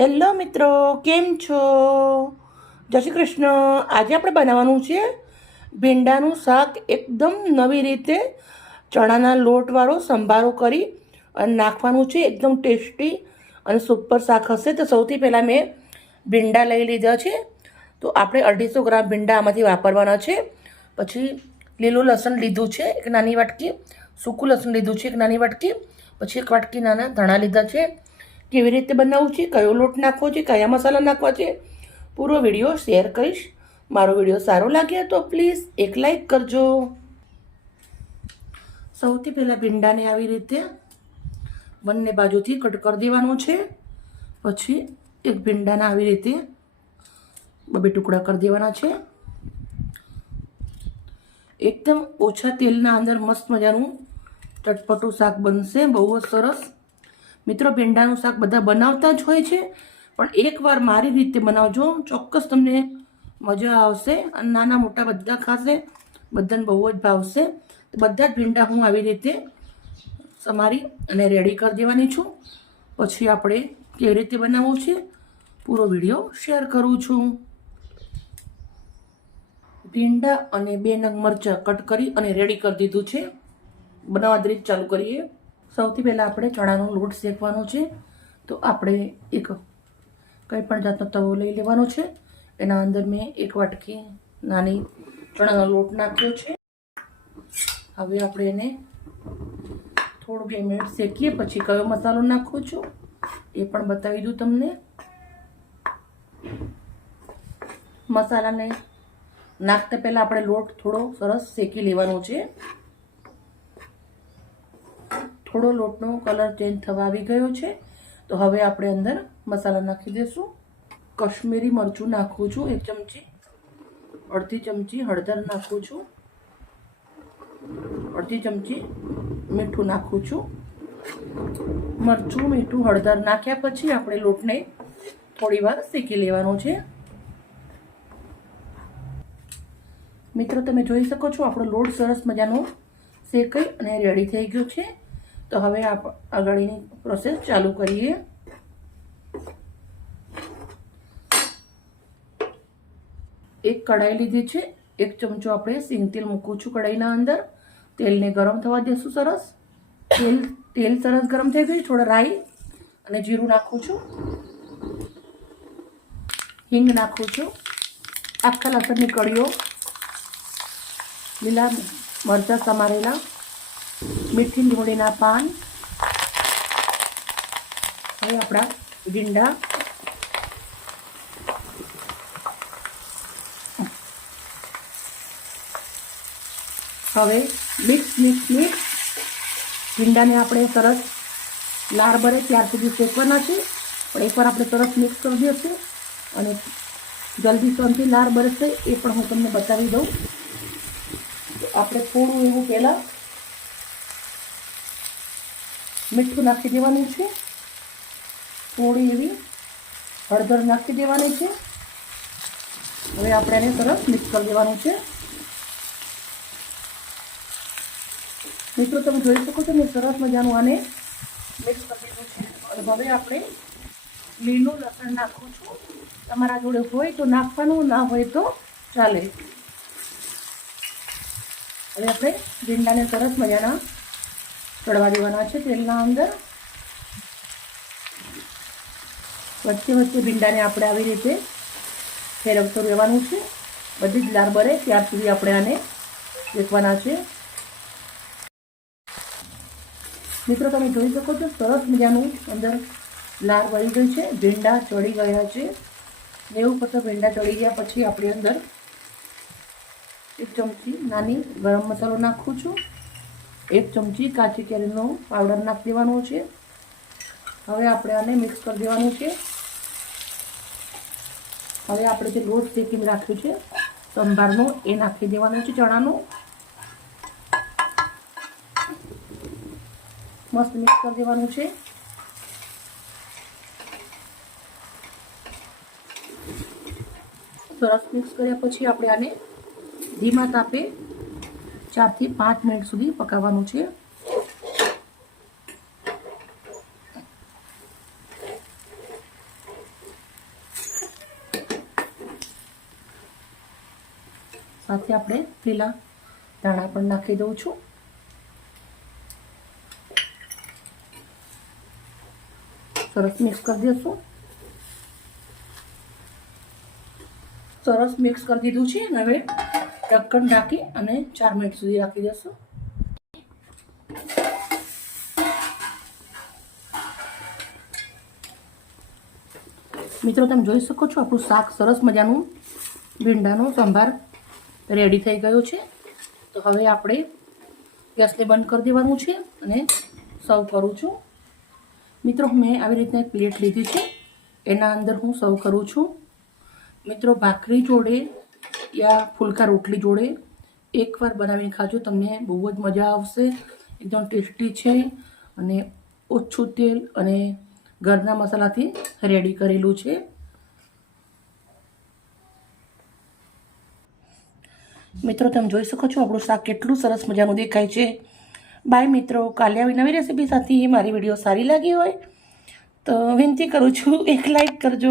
Hello મિત્રો, કેમ છો? જય શ્રી કૃષ્ણ. આજે આપણે બનાવવાનું છે ભીંડાનું શાક. એકદમ નવી રીતે ચણાના લોટવાળો સંભારો કરી અને નાખવાનું છે. એકદમ ટેસ્ટી અને સુપર શાક હશે. તો સૌથી પહેલાં મેં ભીંડા લઈ લીધા છે. તો આપણે 250 ગ્રામ ભીંડા આમાંથી વાપરવાના છે. પછી લીલું લસણ લીધું છે એક નાની વાટકી, સૂકું લસણ લીધું છે એક નાની વાટકી, પછી એક વાટકી નાના ધાણા લીધા છે. કેવી રીતે બનાવવું છે, કયો લોટ નાખવો છે, કયા મસાલા નાખવા છે, પૂરો વિડીયો શેર કરીશ. મારો વિડીયો સારો લાગે તો પ્લીઝ એક લાઈક કરજો. સૌથી પહેલાં ભીંડાને આવી રીતે બંને બાજુથી કટ કરી દેવાનો છે. પછી એક ભીંડાના આવી રીતે બે ટુકડા કરી દેવાના છે. એકદમ ઓછા તેલના અંદર મસ્ત મજાનું ચટપટું શાક બનશે, બહુ જ સરસ. મિત્રો, ભીંડાનું શાક બધા બનાવતા જ હોય છે, પણ એકવાર મારી રીતે બનાવજો, ચોક્કસ તમને મજા આવશે અને નાના મોટા બધા ખાશે, બધાને બહુ જ ભાવશે. બધા જ ભીંડા હું આવી રીતે સમારી અને રેડી કરી દેવાની છું. પછી આપણે કેવી રીતે બનાવવું છે પૂરો વિડીયો શેર કરું છું. ભીંડા અને 2 નંગ મરચાં કટ કરી અને રેડી કરી દીધું છે. બનાવવાની રીત ચાલુ કરીએ. સૌથી પહેલાં આપણે ચણાનો લોટ શેકવાનો છે. તો આપણે એક કંઈ પણ જાતનો તવો લઈ લેવાનો છે. એના અંદર મેં એક વાટકી નાની ચણાનો લોટ નાખ્યો છે. હવે આપણે એને થોડું 2 મિનિટ શેકીએ. પછી કયો મસાલો નાખું છું એ પણ બતાવી દઉં તમને. મસાલાને નાખતા પહેલાં આપણે લોટ થોડો સરસ શેકી લેવાનો છે. થોડો લોટનો કલર ચેન્જ થવા આવી ગયો છે. તો હવે આપણે અંદર મસાલા નાખી દઈશું. કશ્મીરી મરચું નાખું છું 1 ચમચી, અડધી ચમચી હળદર નાખું છું, અડધી ચમચી મીઠું નાખું છું. મરચું, મીઠું, હળદર નાખ્યા પછી આપણે લોટને થોડી વાર શેકી લેવાનો છે. મિત્રો, તમે જોઈ શકો છો આપણો લોટ સરસ મજાનો શેકાઈ અને રેડી થઈ ગયો છે. તો હવે આગળની પ્રોસેસ ચાલુ કરીએ. એક કઢાઈ લીધી છે. 1 ચમચો આપણે સિંગ તેલ મૂકું છું કઢાઈના અંદર. તેલને ગરમ થવા દેશું સરસ. તેલ સરસ ગરમ થઈ ગયું. થોડા રાઈ અને જીરું નાખું છું, હિંગ નાખું છું, આખા લસણની કળીઓ, લીલા મરચાં સમારેલા, મીઠી લીમડીના પાન. હવે આપણા ભીંડા હવે મિક્સ ભીંડાને આપણે સરસ લાર બરે ત્યાર સુધી શેકવાના છે. પણ એકવાર આપણે સરસ મિક્સ કરી દઈશું અને જલ્દી શાંતિ લાર બરશે એ પણ હું તમને બતાવી દઉં. આપણે થોડું એવું પહેલાં મીઠું નાખી દેવાનું છે, થોડી એવી હળદર નાખી દેવાની છે. હવે આપણે એને સરસ મિક્સ કરી દેવાનું છે. મિત્રો, તમે જોઈ શકો છો મેં સરસ મજાનું આને મિક્સ કરી દીધું છે. અને હવે આપણે લીલું લસણ નાખું છું. તમારા જોડે હોય તો નાખવાનું, ના હોય તો ચાલે. હવે આપણે ભીંડાને સરસ મજાના ચડવા દેવાના છે તેલના અંદર. વચ્ચે વચ્ચે ભીંડાને આપણે આવી રીતે ફેરવતું રહેવાનું છે. બધી જ લાર બરે ત્યાર સુધી આપણે આને શેકવાના છે. મિત્રો, તમે જોઈ શકો છો સરસ મજાનું અંદર લાર બળી ગઈ છે. ભીંડા ચડી ગયા છે. 90% ભીંડા ચડી ગયા પછી આપણે અંદર 1 ચમચી નાની ગરમ મસાલો નાખું છું. 1 ચમચી કાચી કેરીનો પાવડર નાખી દેવાનો છે. હવે આપણે આને મિક્સ કરી દેવાનું છે. હવે આપણે જે લોટ શેકીને રાખ્યું છે સંભારનો એ નાખી દેવાનો છે. ચણાનો મસ્ત મિક્સ કરી દેવાનું છે. સરસ મિક્સ કર્યા પછી આપણે આને ધીમા તાપે 4 થી 5 મિનિટ સુધી પકાવવાનું છે. સાથે આપણે લીલા ધાણા પણ નાખી દઉં છું. સરસ મિક્સ કરી દઈશું. સરસ મિક્સ કરી દીધું છે. હવે ઢક્કન ઢાંકી અને 4 મિનિટ સુધી રાખી દઈશું. મિત્રો તમે જોઈ શકો છો આપણું શાક સરસ મજાનું ભીંડાનો સંભાર રેડી થઈ ગયો છે. તો હવે આપણે ગેસને બંધ કરી દેવાનું છે અને સર્વ કરું છું. મિત્રો મેં આવી રીતના એક પ્લેટ લીધી છે, એના અંદર હું સર્વ કરું છું. મિત્રો ભાખરી જોડે યા ફુલકા રોટલી જોડે એકવાર બનાવીને ખાજો, તમને બહુ જ મજા આવશે. એકદમ ટેસ્ટી છે અને ઓછું તેલ અને ઘરના મસાલાથી રેડી કરેલું છે. મિત્રો તમે જોઈ શકો છો આપણું શાક કેટલું સરસ મજાનું દેખાય છે. બાય મિત્રો, કાલે આવી નવી રેસીપી સાથે. મારી વિડીયો સારી લાગી હોય તો વિનંતી કરું છું એક લાઈક કરજો.